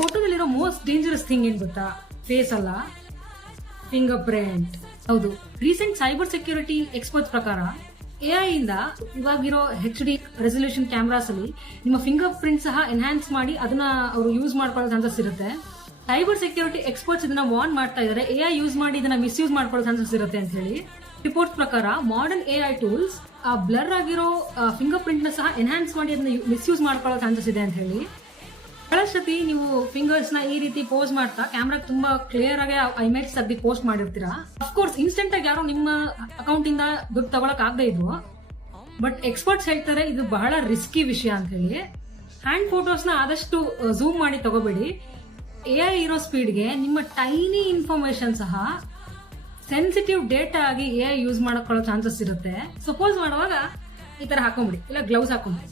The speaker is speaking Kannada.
ಫೋಟೋದಲ್ಲಿರೋ ಮೋಸ್ಟ್ ಡೇಂಜರಸ್ ಥಿಂಗ್ ಏನ್ ಗೊತ್ತಾ? ಫೇಸ್ ಅಲ್ಲ, ಫಿಂಗರ್ ಪ್ರಿಂಟ್. ಹೌದು, ರೀಸೆಂಟ್ ಸೈಬರ್ ಸೆಕ್ಯೂರಿಟಿ ಎಕ್ಸ್ಪರ್ಟ್ಸ್ ಪ್ರಕಾರ AI ಇಂದ ಇವಾಗಿರೋ HD ರೆಸಲ್ಯೂಷನ್ ಕ್ಯಾಮ್ರಾಸ್ ಅಲ್ಲಿ ನಿಮ್ಮ ಫಿಂಗರ್ ಪ್ರಿಂಟ್ ಸಹ ಎನ್ಹಾನ್ಸ್ ಮಾಡಿ ಅದನ್ನ ಅವರು ಯೂಸ್ ಮಾಡ್ಕೊಳ್ಳೋ ಚಾನ್ಸಸ್ ಇರುತ್ತೆ. ಸೈಬರ್ ಸೆಕ್ಯೂರಿಟಿ ಎಕ್ಸ್ಪರ್ಟ್ಸ್ ಇದನ್ನ ವಾರ್ನ್ ಮಾಡ್ತಾ ಇದ್ದಾರೆ, AI ಯೂಸ್ ಮಾಡಿ ಇದನ್ನ ಮಿಸ್ಯೂಸ್ ಮಾಡ್ಕೊಳ್ಳೋ ಚಾನ್ಸಸ್ ಇರುತ್ತೆ ಅಂತ ಹೇಳಿ. ರಿಪೋರ್ಟ್ಸ್ ಪ್ರಕಾರ ಮಾಡರ್ನ್ AI ಟೂಲ್ಸ್ ಬ್ಲರ್ ಆಗಿರೋ ಫಿಂಗರ್ ಪ್ರಿಂಟ್ ನ ಸಹ ಎನ್ಹಾನ್ಸ್ ಮಾಡಿ ಅದನ್ನ ಮಿಸ್ಯೂಸ್ ಮಾಡ್ಕೊಳ್ಳೋ ಚಾನ್ಸಸ್ ಇದೆ ಅಂತ ಹೇಳಿ. ಬಹಳಷ್ಟು ನೀವು ಫಿಂಗರ್ಸ್ ನ ಈ ರೀತಿ ಪೋಸ್ ಮಾಡ್ತಾ ಕ್ಯಾಮ್ರಾ ತುಂಬಾ ಕ್ಲಿಯರ್ ಆಗಿ ಇಮೇಜ್ ತೆಗ್ದು ಪೋಸ್ಟ್ ಮಾಡಿರ್ತೀರಾ. ಅಫ್ಕೋರ್ಸ್ ಇನ್ಸ್ಟೆಂಟ್ ಆಗಿ ಯಾರೋ ನಿಮ್ಮ ಅಕೌಂಟ್ ಇಂದ ದುಡ್ಡು ತಗೊಳಕ್ ಆಗದೆ ಇದ್ವು, ಬಟ್ ಎಕ್ಸ್ಪರ್ಟ್ಸ್ ಹೇಳ್ತಾರೆ ಇದು ಬಹಳ ರಿಸ್ಕಿ ವಿಷಯ ಅಂತ ಹೇಳಿ. ಹ್ಯಾಂಡ್ ಫೋಟೋಸ್ ನ ಆದಷ್ಟು ಝೂಮ್ ಮಾಡಿ ತಗೋಬೇಡಿ. AI ಇರೋ ಸ್ಪೀಡ್ಗೆ ನಿಮ್ಮ ಟೈನಿ ಇನ್ಫಾರ್ಮೇಶನ್ ಸಹ ಸೆನ್ಸಿಟಿವ್ ಡೇಟಾ ಆಗಿ AI ಯೂಸ್ ಮಾಡಕೊಳ್ಳೋ ಚಾನ್ಸಸ್ ಇರುತ್ತೆ. ಸಪೋಸ್ ಮಾಡುವಾಗ ಈ ತರ ಹಾಕೊಂಬಿಡಿ, ಇಲ್ಲ ಗ್ಲೌಸ್ ಹಾಕೊಂಬಿಡಿ.